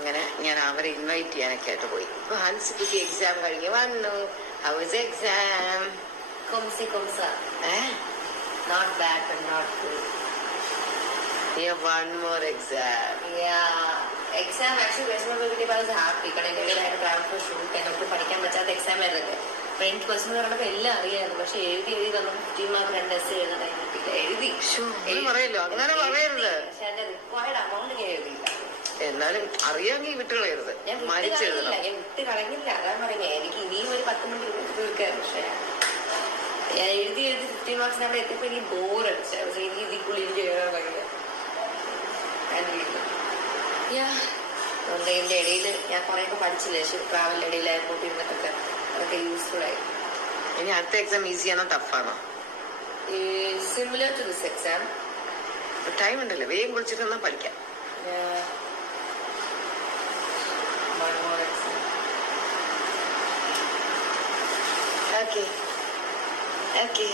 അങ്ങനെ ഞാൻ അവരെ ഇൻവൈറ്റ് ചെയ്യാനൊക്കെ ആയിട്ട് പോയി. ഇപ്പൊ ഹൻസിക്ക് എക്സാം കഴിഞ്ഞ് വന്നു. How was exam? Kumsa. Not bad but not good. Yeah, one more exam. Yeah. Exam actually personally I was happy. Because I had to travel for shoot and I പഠിക്കാൻ പറ്റാത്ത exam ആയിരുന്നു. അപ്പൊ എനിക്ക് personal പറഞ്ഞപ്പോൾ എല്ലാം അറിയാമായിരുന്നു. പക്ഷെ എഴുതി വന്നു 15 മാർക്ക് 2 എസ് എഴുതാൻ കിട്ടില്ല. എഴുതി പറയല്ലോ, അങ്ങനെ പറയരുത്. പക്ഷെ അതിന്റെ റിക്വയർഡ് എമൗണ്ട് ഞാൻ എഴുതിയില്ല. എന്നാലും അറിയാമെങ്കിൽ വിട്ടുകളയരുത്. ഞാൻ വിട്ട് കളഞ്ഞില്ല. അതാണ് പറയുന്നത്. എനിക്ക് ഇനിയും ഒരു 10 മിനിറ്റ് തീർക്കാം. പക്ഷെ ഞാൻ എഴുതി 15 മാർക്സിന് അവിടെ എത്തിയപ്പോ എനിക്ക് ബോറടിച്ചു. പക്ഷെ എനിക്ക് ഇതിക്കുള്ളിൽ ചെയ്യാൻ കഴിയില്ല. അതുകൊണ്ട് ഇതിന്റെ ഇടയിൽ ഞാൻ കുറെ പഠിച്ചില്ലേ, ട്രാവലിന്റെ ഇടയിൽ എയർപോർട്ടിൽ ഇരുന്നിട്ടൊക്കെ അതൊക്കെ യൂസ്ഫുൾ ആയി. ഇനി അടുത്ത എക്സാം ഈസിയാണോ ടഫാണോ? Similar to this exam. Time ഉണ്ടല്ലോ, വേഗം കുളിച്ചിട്ട് പഠിക്കാം. Okay.